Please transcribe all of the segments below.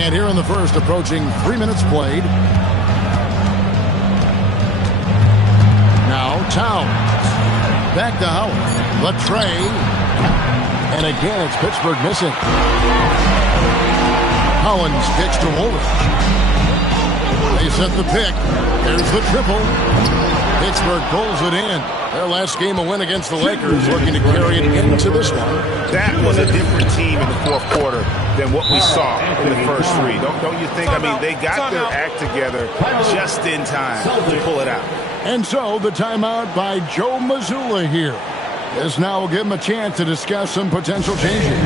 And here in the first, approaching 3 minutes played. Now Towns. Back to Howard. Latray. And again, it's Pittsburgh missing. Collins pitch to Woolridge. They set the pick. There's the triple. Pittsburgh pulls it in. Their last game a win against the Lakers, looking to carry it into this one. That was a different team in the fourth quarter than what we saw in the first three. Don't you think? I mean, they got their act together just in time to pull it out. And so the timeout by Joe Mazzulla here. This now will give him a chance to discuss some potential changes.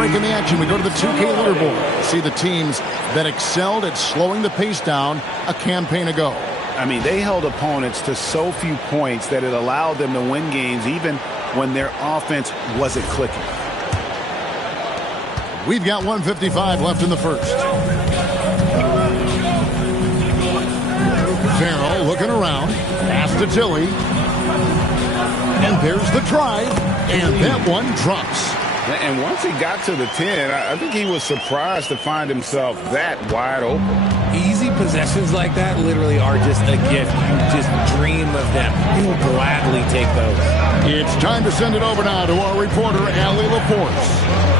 In the action, we go to the 2K leaderboard. See the teams that excelled at slowing the pace down a campaign ago. I mean, they held opponents to so few points that it allowed them to win games even when their offense wasn't clicking. We've got 1:55 left in the first. Farrell looking around. Pass to Tilly. And there's the drive. And that one drops. And once he got to the 10, I think he was surprised to find himself that wide open. Easy possessions like that literally are just a gift. You just dream of them. He will gladly take those. It's time to send it over now to our reporter, Allie LaForce.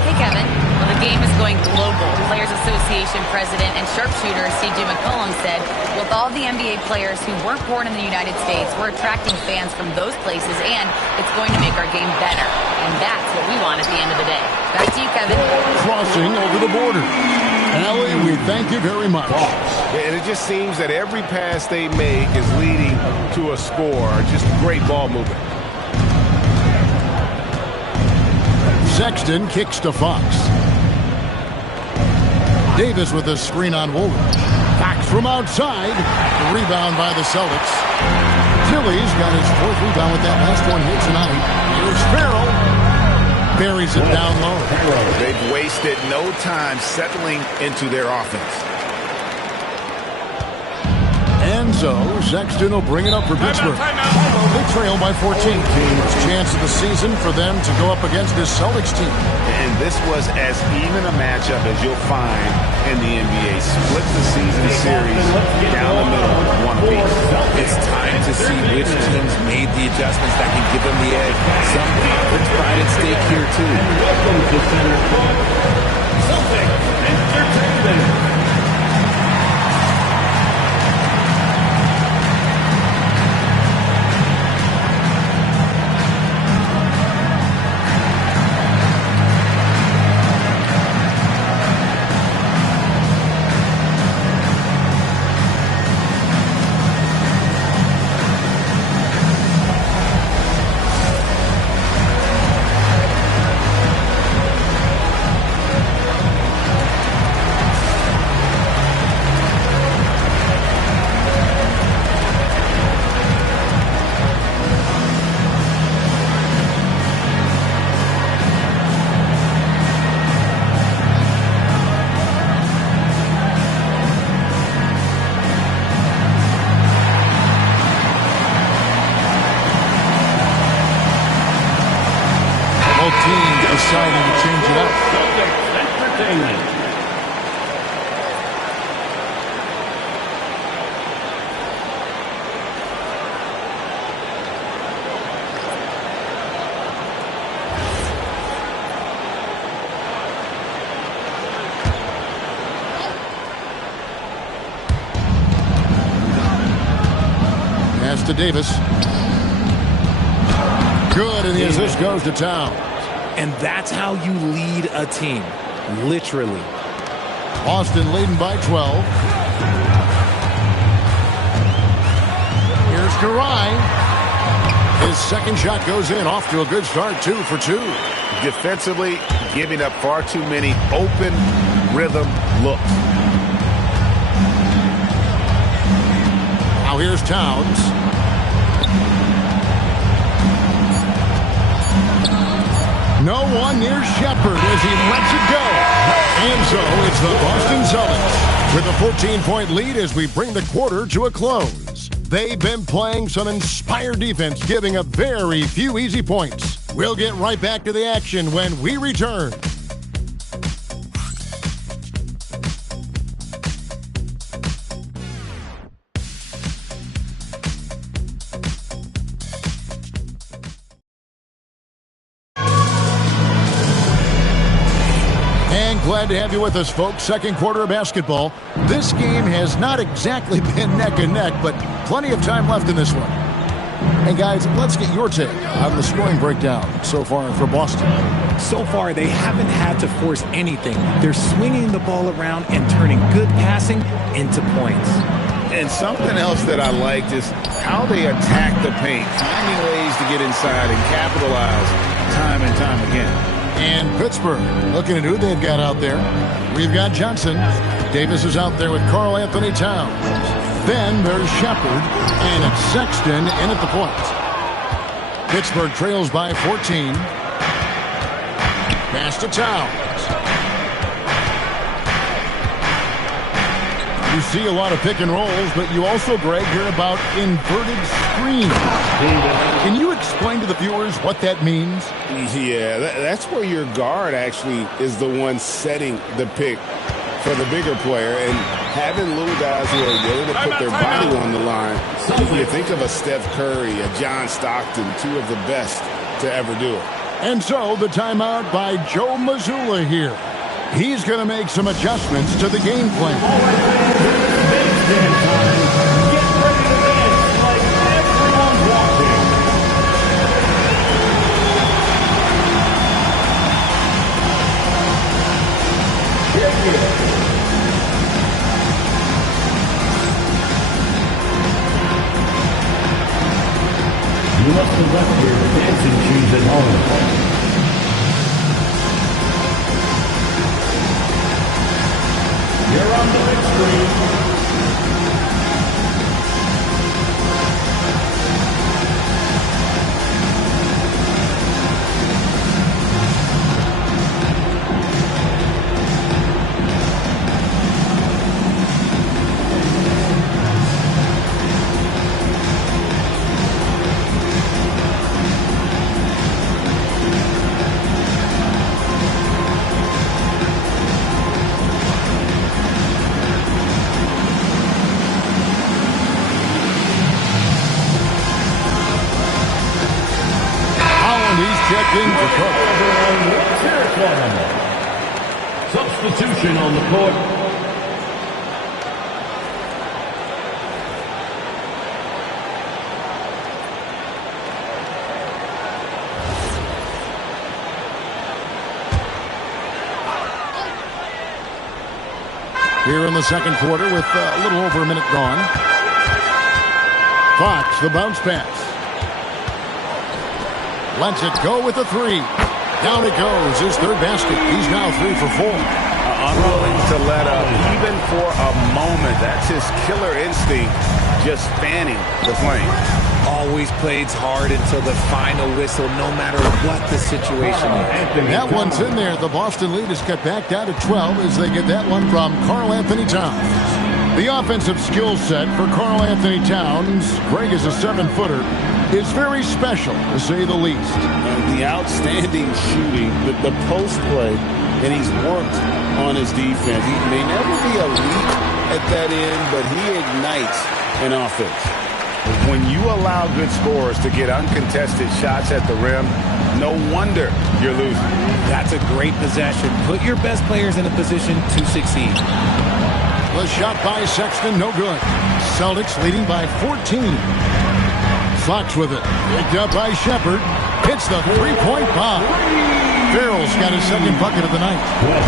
Hey, Kevin. Well, the game is going global. Players Association president and sharpshooter C.J. McCollum said, with all the NBA players who weren't born in the United States, we're attracting fans from those places, and it's going to make our game better. And that's what we want at the end of the day. Back to you, Kevin. Crossing over the border. Allie, we thank you very much. And it just seems that every pass they make is leading to a score. Just great ball movement. Sexton kicks to Fox. Davis with a screen on Woolridge. Fox from outside. Rebound by the Celtics. Tilly's got his fourth rebound with that last one here tonight. Here's Farrell. Buries it down low. They've wasted no time settling into their offense. And so Sexton will bring it up for Pittsburgh. They trail by 14. It's a chance of the season for them to go up against this Celtics team. And this was as even a matchup as you'll find in the NBA. Split the season series down the middle, one apiece. It's time to see which teams made the adjustments that can give them the edge. Some conference pride at stake here, too. Welcome to Center Court, Celtic Entertainment. Deciding to change it up. Entertainment. Pass to Davis. Good, and the assist goes to Towns. And that's how you lead a team. Literally. Boston leading by 12. Here's Garai. His second shot goes in. Off to a good start. 2 for 2. Defensively, giving up far too many open rhythm looks. Now here's Towns. No one near Shepherd as he lets it go. And so it's the Boston Celtics with a 14-point lead as we bring the quarter to a close. They've been playing some inspired defense, giving up very few easy points. We'll get right back to the action when we return. Glad to have you with us, folks. Second quarter of basketball. This game has not exactly been neck and neck, but plenty of time left in this one. And guys, let's get your take on the scoring breakdown so far for Boston. So far, they haven't had to force anything. They're swinging the ball around and turning good passing into points. And something else that I liked is how they attack the paint, finding ways to get inside and capitalize time and time again. And Pittsburgh, looking at who they've got out there. We've got Johnson. Davis is out there with Karl Anthony Towns. Then there's Shepherd, and it's Sexton in at the point. Pittsburgh trails by 14. Pass to Towns. You see a lot of pick and rolls, but you also, Greg, hear about inverted screens. Can you explain to the viewers what that means? Yeah, that's where your guard actually is the one setting the pick for the bigger player, and having little guys who are willing to put their body on the line. You think of a Steph Curry, a John Stockton, two of the best to ever do it. And so the timeout by Joe Mazzulla here. He's going to make some adjustments to the game plan. You must have left your dancing shoes at home. You're on the big screen. Substitution on the court. Here in the second quarter with a little over a minute gone. Fox, the bounce pass. Lets it go with a three. Down it goes, his third basket. He's now 3 for 4. Unwilling to let up, even for a moment. That's his killer instinct, just fanning the flame. Always plays hard until the final whistle, no matter what the situation is. That one's in there. The Boston lead is cut back down to 12 as they get that one from Karl Anthony Towns. The offensive skill set for Karl Anthony Towns, Greg is a 7-footer, is very special, to say the least. The outstanding shooting, the post play, and he's worked on his defense. He may never be elite at that end, but he ignites an offense. When you allow good scorers to get uncontested shots at the rim, no wonder you're losing. That's a great possession. Put your best players in a position to succeed. The shot by Sexton, no good. Celtics leading by 14. Fox with it. Picked up by Shepard. Hits the three-point bomb. Farrell's got his second bucket of the night.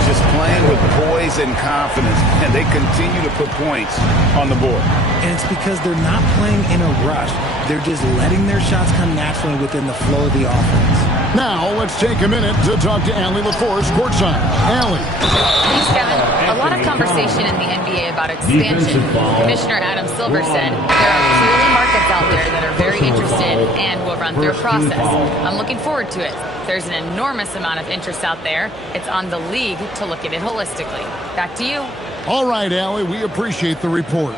Just playing with poise and confidence, and they continue to put points on the board. And it's because they're not playing in a rush. They're just letting their shots come naturally within the flow of the offense. Now, let's take a minute to talk to Allie LaForce courtside. Allie. Thanks, Kevin. A lot of conversation in the NBA about expansion. Commissioner Adam Silver said there are clearly markets out there that are very interested and will run through a process. I'm looking forward to it. There's an enormous amount of interest out there. It's on the league to look at it holistically. Back to you. All right, Allie, we appreciate the report.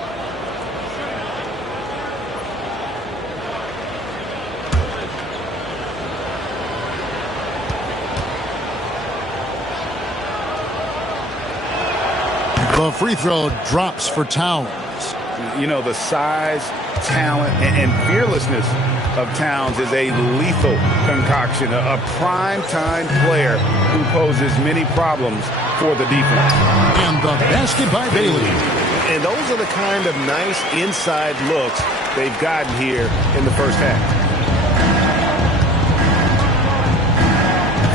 The free throw drops for Towns. You know, the size, talent, and fearlessness of Towns is a lethal concoction, a prime-time player who poses many problems for the defense. And the basket by Bailey. And those are the kind of nice inside looks they've gotten here in the first half.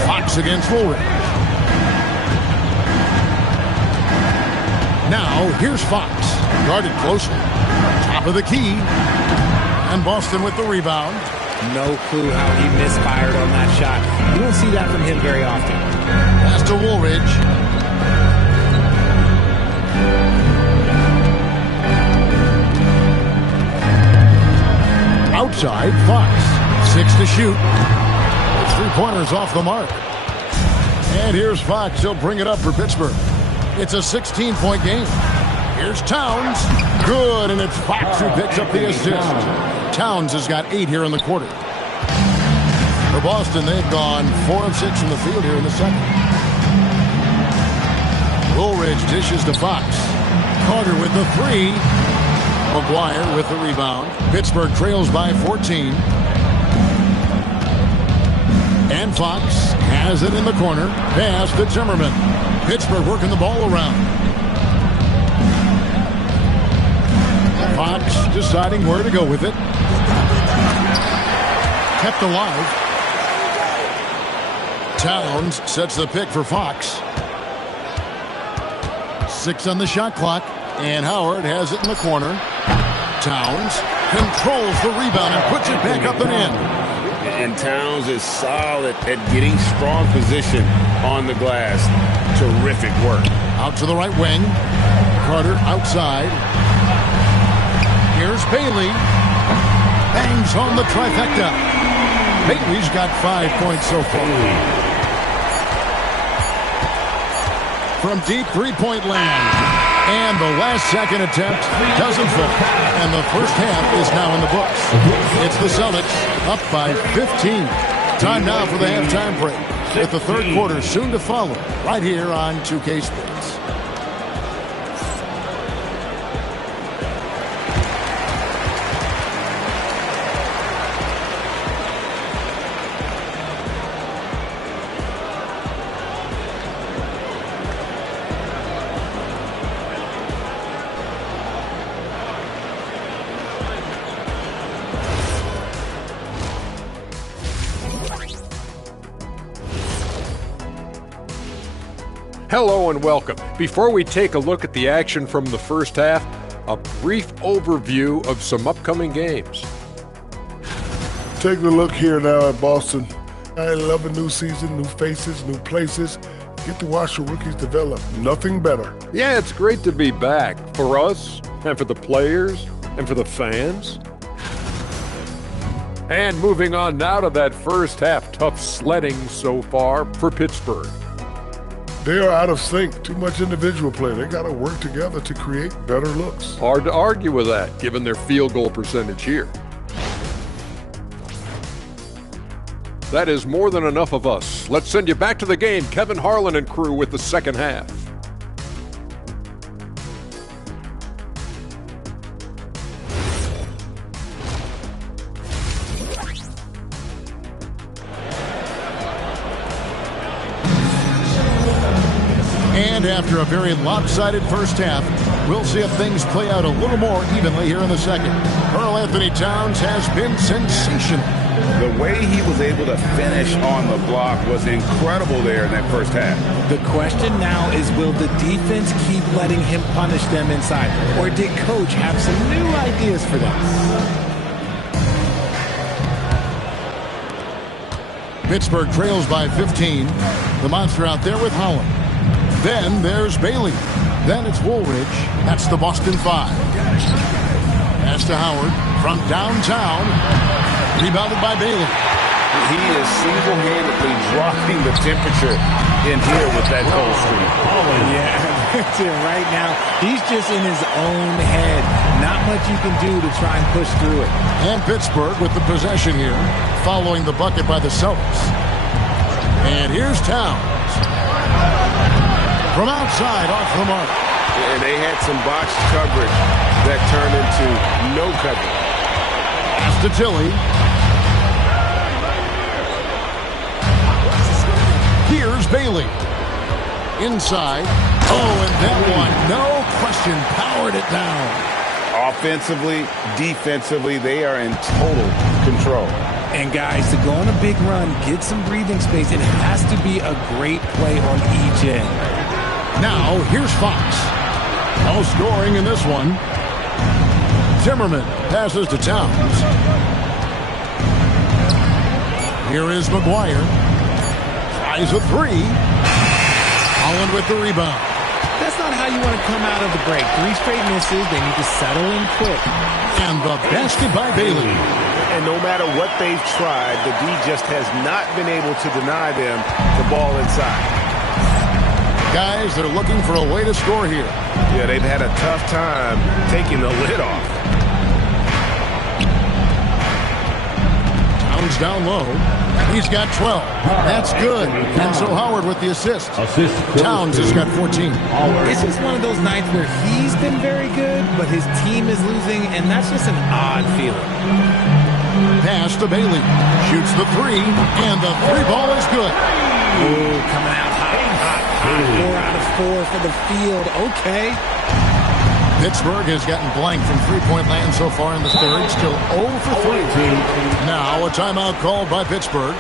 Fox against Woolridge. Now, here's Fox. Guarded closely. Top of the key. And Boston with the rebound. No clue how he misfired on that shot. You don't see that from him very often. Pass to Woolridge. Outside, Fox. 6 to shoot. The three-pointers off the mark. And here's Fox. He'll bring it up for Pittsburgh. It's a 16-point game. Here's Towns. Good, and it's Fox who picks up the assist. Towns has got 8 here in the quarter. For Boston, they've gone 4 of 6 from the field here in the second. Woolridge dishes to Fox. Carter with the 3. McGuire with the rebound. Pittsburgh trails by 14. And Fox has it in the corner. Pass to Zimmerman. Pittsburgh working the ball around. Fox deciding where to go with it. Kept alive. Towns sets the pick for Fox. 6 on the shot clock. And Howard has it in the corner. Towns controls the rebound and puts it back up and in. And Towns is solid at getting strong position on the glass. Terrific work. Out to the right wing. Carter outside. Here's Bailey. Bangs on the trifecta. Bailey's got 5 points so far. From deep three-point land. And the last second attempt doesn't fall. And the first half is now in the books. It's the Celtics up by 15. Time now for the halftime break. With the third quarter soon to follow right here on 2K Sports. Hello and welcome. Before we take a look at the action from the first half, a brief overview of some upcoming games. Taking a look here now at Boston. I love a new season, new faces, new places. Get to watch the rookies develop. Nothing better. Yeah, it's great to be back for us and for the players and for the fans. And moving on now to that first half, tough sledding so far for Pittsburgh. They are out of sync. Too much individual play. They got to work together to create better looks. Hard to argue with that, given their field goal percentage here. That is more than enough of us. Let's send you back to the game. Kevin Harlan and crew with the second half. And after a very lopsided first half, We'll see if things play out a little more evenly here in the second. Karl-Anthony Towns has been sensational. The way he was able to finish on the block was incredible there in that first half. The question now is, will the defense keep letting him punish them inside? Or did Coach have some new ideas for them? Pittsburgh trails by 15. The monster out there with Holland. Then there's Bailey. Then it's Woolridge. That's the Boston 5. Pass to Howard from downtown. Rebounded by Bailey. He is single-handedly dropping the temperature in here with that cold streak. Yeah, right now, he's just in his own head. Not much you can do to try and push through it. And Pittsburgh with the possession here, following the bucket by the Celtics. And here's Towns. From outside, off the mark. And they had some botched coverage that turned into no coverage. Pass to Tilly. Here's Bailey. Inside. Oh, and that one, no question, powered it down. Offensively, defensively, they are in total control. And guys, to go on a big run, get some breathing space, it has to be a great play on each end. Now, here's Fox. No scoring in this one. Timmerman passes to Towns. Here is McGuire. Tries a three. Holland with the rebound. That's not how you want to come out of the break. 3 straight misses. They need to settle in quick. And the basket by Bailey. And no matter what they've tried, the D just has not been able to deny them the ball inside. Guys that are looking for a way to score here. Yeah, they've had a tough time taking the lid off. Towns down low. He's got 12. That's good. And so Howard with the assist. Towns has got 14. It's just one of those nights where he's been very good, but his team is losing, and that's just an odd feeling. Pass to Bailey. Shoots the three, and the three ball is good. Ooh, coming out hot. 4 out of 4 for the field. Okay. Pittsburgh has gotten blank from three-point land so far in the third. Still 0 for 3. Now a timeout called by Pittsburgh.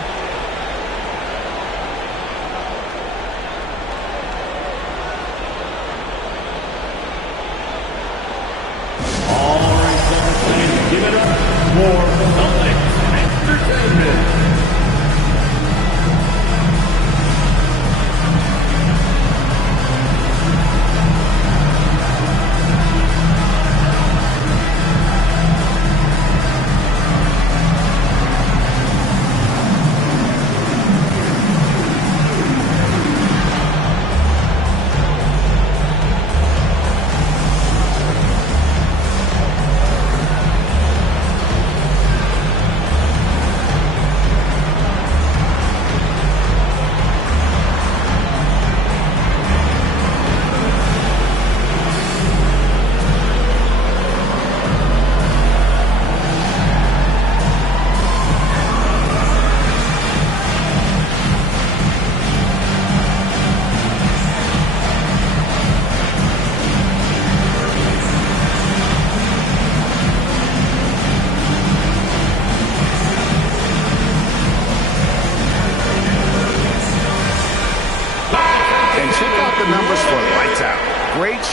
All right, fans, give it up for Celtics Entertainment.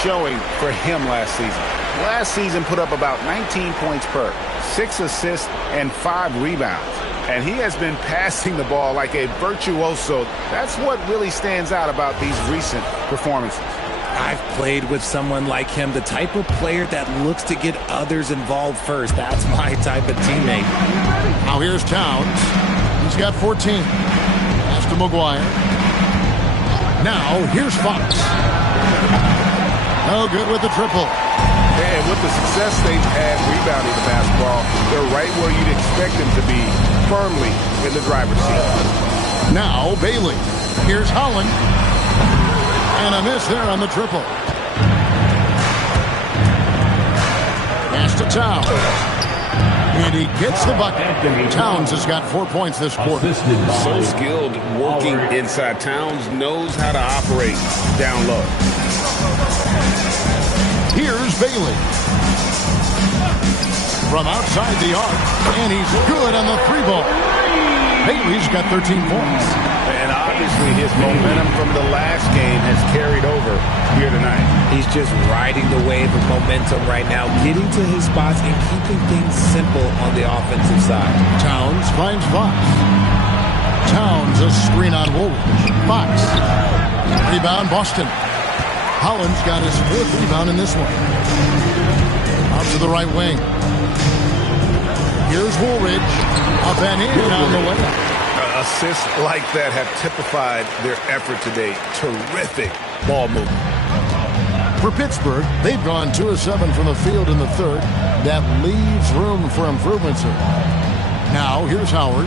Showing for him last season. Last season put up about 19 points per, 6 assists, and 5 rebounds. And he has been passing the ball like a virtuoso. That's what really stands out about these recent performances. I've played with someone like him, the type of player that looks to get others involved first. That's my type of teammate. Now here's Towns. He's got 14. Pass to McGuire. Now here's Fox. No good with the triple. And with the success they've had rebounding the basketball, they're right where you'd expect them to be, firmly in the driver's seat. Now Bailey. Here's Holland. And a miss there on the triple. Pass to Towns. And he gets the bucket. Towns has got 4 points this quarter. So skilled working inside. Towns knows how to operate down low. Here's Bailey. From outside the arc, and he's good on the 3-ball. Bailey's got 13 points. And obviously his momentum from the last game has carried over here tonight. He's just riding the wave of momentum right now, getting to his spots and keeping things simple on the offensive side. Towns finds Fox. Towns a screen on Woolridge. Fox. Rebound Boston. Holland's got his 4th rebound in this one. Out to the right wing. Here's Woolridge. Up and in on the way. Assists like that have typified their effort today. Terrific ball movement. For Pittsburgh, they've gone 2 of 7 from the field in the 3rd. That leaves room for improvements here. Now, here's Howard.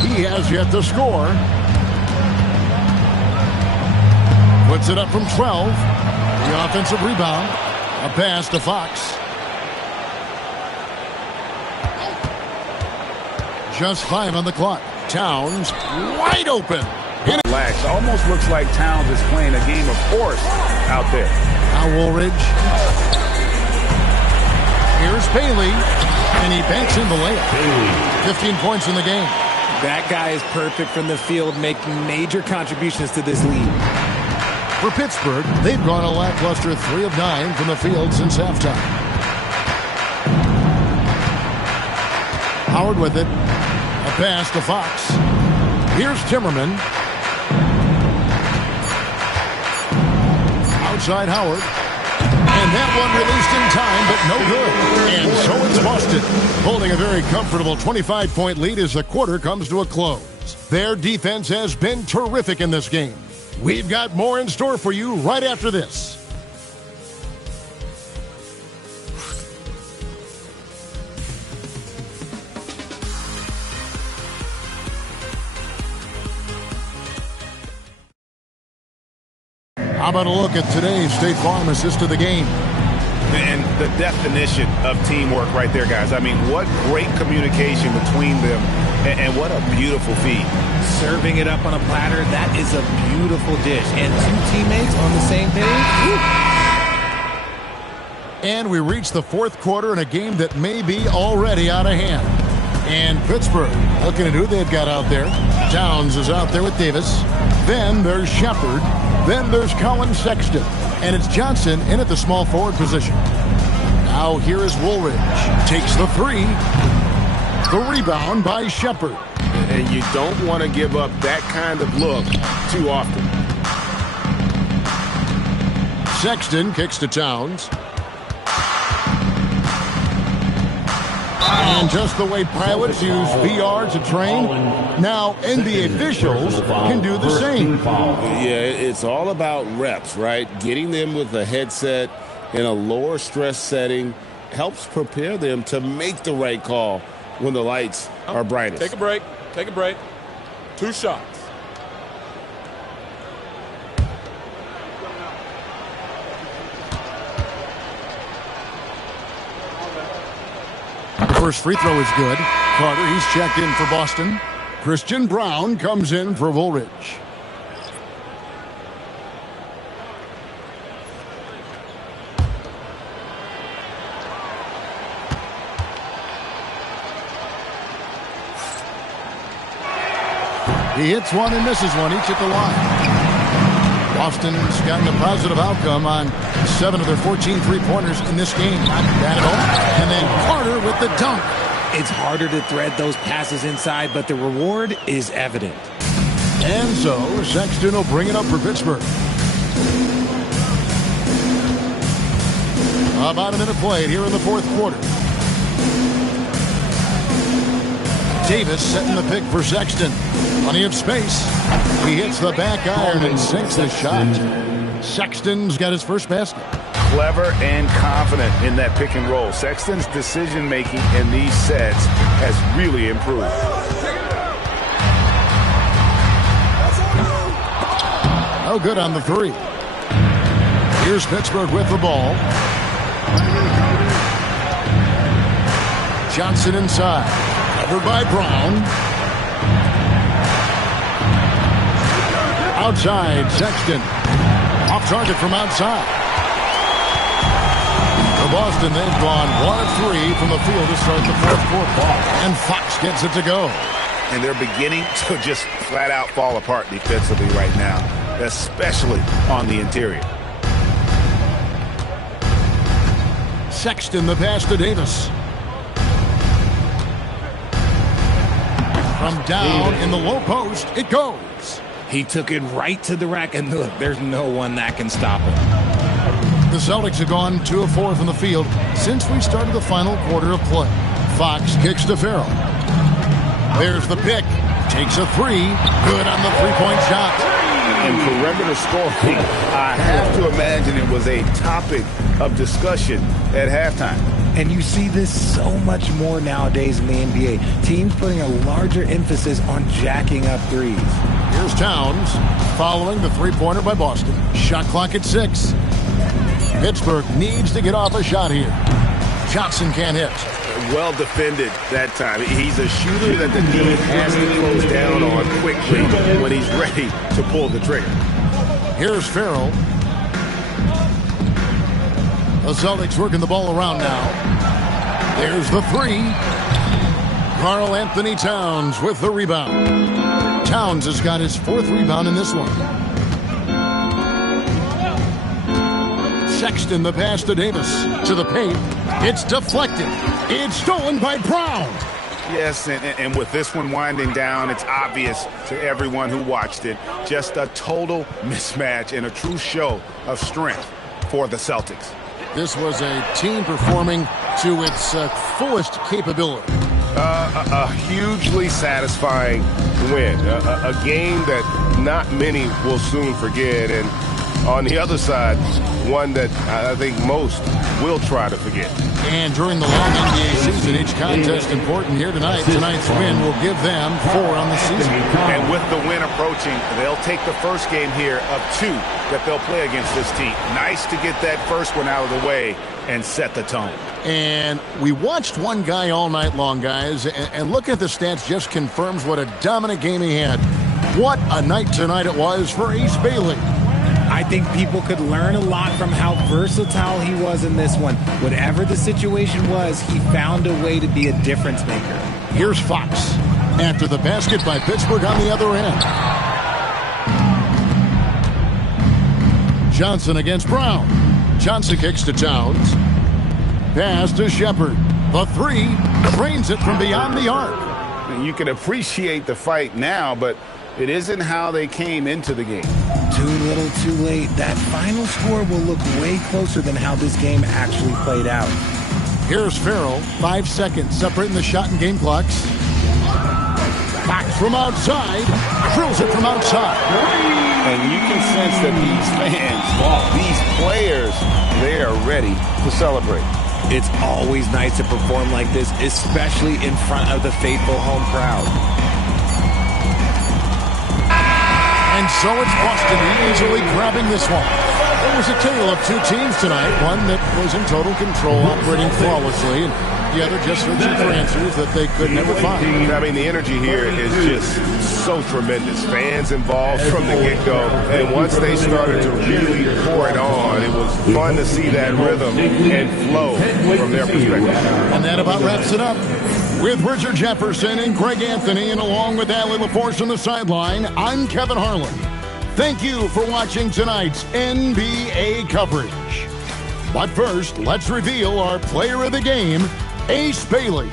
He has yet to score. Puts it up from 12. The offensive rebound. A pass to Fox. Just 5 on the clock. Towns wide open. Relax. Almost looks like Towns is playing a game of horse out there. Now Woolridge. Here's Bailey. And he banks in the layup. 15 points in the game. That guy is perfect from the field, making major contributions to this lead. For Pittsburgh, they've gone a lackluster 3 of 9 from the field since halftime. Howard with it. A pass to Fox. Here's Timmerman. Outside Howard. And that one released in time, but no good. And so it's Boston, holding a very comfortable 25-point lead as the quarter comes to a close. Their defense has been terrific in this game. We've got more in store for you right after this. How about a look at today's State Farm assist to the game? And the definition of teamwork right there, guys. I mean, what great communication between them, and what a beautiful feed. Serving it up on a platter, that is a beautiful dish. And 2 teammates on the same page. Woo. And we reach the 4th quarter in a game that may be already out of hand. And Pittsburgh, looking at who they've got out there. Towns is out there with Davis. Then there's Shepard. Then there's Colin Sexton. And it's Johnson in at the small forward position. Now here is Woolridge. Takes the 3. The rebound by Shepard. And you don't want to give up that kind of look too often. Sexton kicks to Towns. And just the way pilots use VR to train, now NBA officials can do the same. Yeah, it's all about reps, right? Getting them with a headset in a lower stress setting helps prepare them to make the right call when the lights are brightest. Take a break. Take a break. 2 shots. The first free throw is good. Carter, he's checked in for Boston. Christian Brown comes in for Woolridge. He hits one and misses one, each at the line. Boston's gotten a positive outcome on 7 of their 14 three-pointers in this game. Not bad at all. And then Carter with the dunk. It's harder to thread those passes inside, but the reward is evident. And so Sexton will bring it up for Pittsburgh. About a minute played here in the 4th quarter. Davis setting the pick for Sexton. Plenty of space. He hits the back iron and sinks the shot. Sexton's got his first basket. Clever and confident in that pick and roll. Sexton's decision-making in these sets has really improved. No good on the 3. Here's Pittsburgh with the ball. Johnson inside. Covered by Brown. Outside, Sexton. Off target from outside. Boston, they've gone 1 of 3 from the field to start the fourth quarter. And Fox gets it to go. And they're beginning to just flat out fall apart defensively right now, especially on the interior. Sexton, the pass to Davis. From down in the low post, it goes. He took it right to the rack, and look, there's no one that can stop him. The Celtics have gone 2 of 4 from the field since we started the final quarter of play. Fox kicks to Farrell. There's the pick. Takes a 3. Good on the three-point shot. And perimeter scoring, I have to imagine it was a topic of discussion at halftime. And you see this so much more nowadays in the NBA. Teams putting a larger emphasis on jacking up threes. Here's Towns following the three-pointer by Boston. Shot clock at 6. Pittsburgh needs to get off a shot here. Johnson can't hit. Well defended that time. He's a shooter that the D has to close down on quickly when he's ready to pull the trigger. Here's Farrell. The Celtics working the ball around now. There's the 3. Karl Anthony Towns with the rebound. Towns has got his 4th rebound in this one. Sexton, the pass to Davis. To the paint. It's deflected. It's stolen by Brown. Yes, and with this one winding down, it's obvious to everyone who watched it. Just a total mismatch and a true show of strength for the Celtics. This was a team performing to its fullest capability. A hugely satisfying win. A game that not many will soon forget. And on the other side, one that I think most will try to forget. And during the long NBA season, each contest important here tonight. Tonight's win will give them 4 on the season. And with the win approaching, they'll take the first game here of 2 that they'll play against this team. Nice to get that first one out of the way and set the tone. And we watched one guy all night long, guys, and looking at the stats just confirms what a dominant game he had. What a night tonight it was for Ace Bailey. I think people could learn a lot from how versatile he was in this one. Whatever the situation was, he found a way to be a difference maker. Here's Fox after the basket by Pittsburgh on the other end. Johnson against Brown. Johnson kicks to Towns. Pass to Shepard. The 3 drains it from beyond the arc. You can appreciate the fight now, but it isn't how they came into the game. Too little, too late. That final score will look way closer than how this game actually played out. Here's Farrell. 5 seconds separating the shot and game clocks. Fox from outside. Drills it from outside. And you can sense that these fans, these players, they are ready to celebrate. It's always nice to perform like this, especially in front of the faithful home crowd. And so it's Boston easily grabbing this one. It was a tale of 2 teams tonight. One that was in total control, operating flawlessly, and the other just searching for answers that they could never find. I mean, the energy here is just so tremendous. Fans involved from the get-go. And once they started to really pour it on, it was fun to see that rhythm and flow from their perspective. And that about wraps it up. With Richard Jefferson and Greg Anthony, and along with Allie LaForce on the sideline, I'm Kevin Harlan. Thank you for watching tonight's NBA coverage. But first, let's reveal our player of the game, Ace Bailey.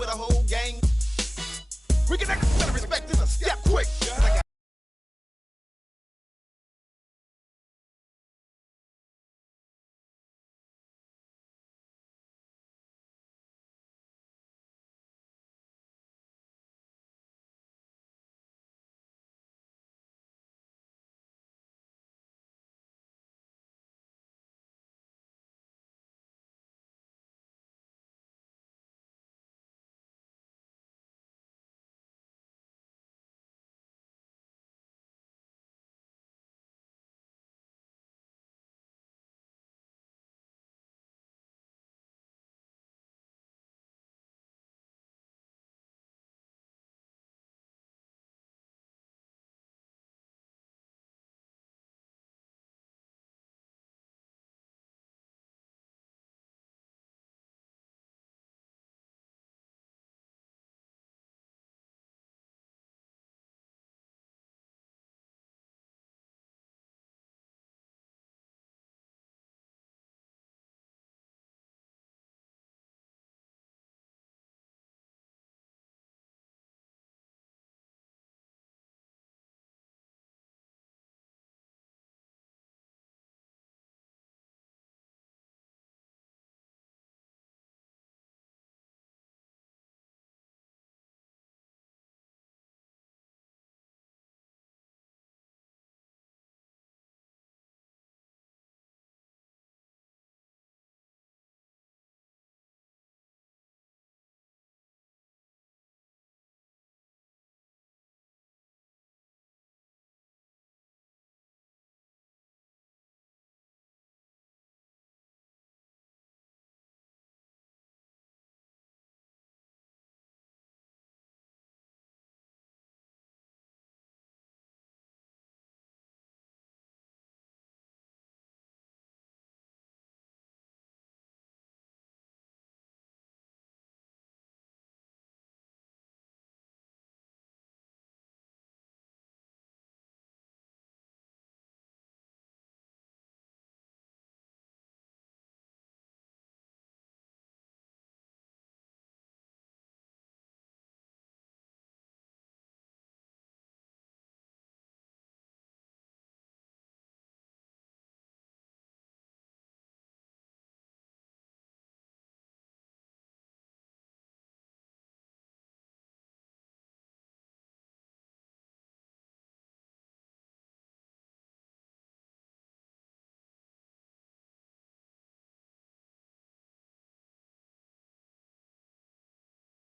with a whole gang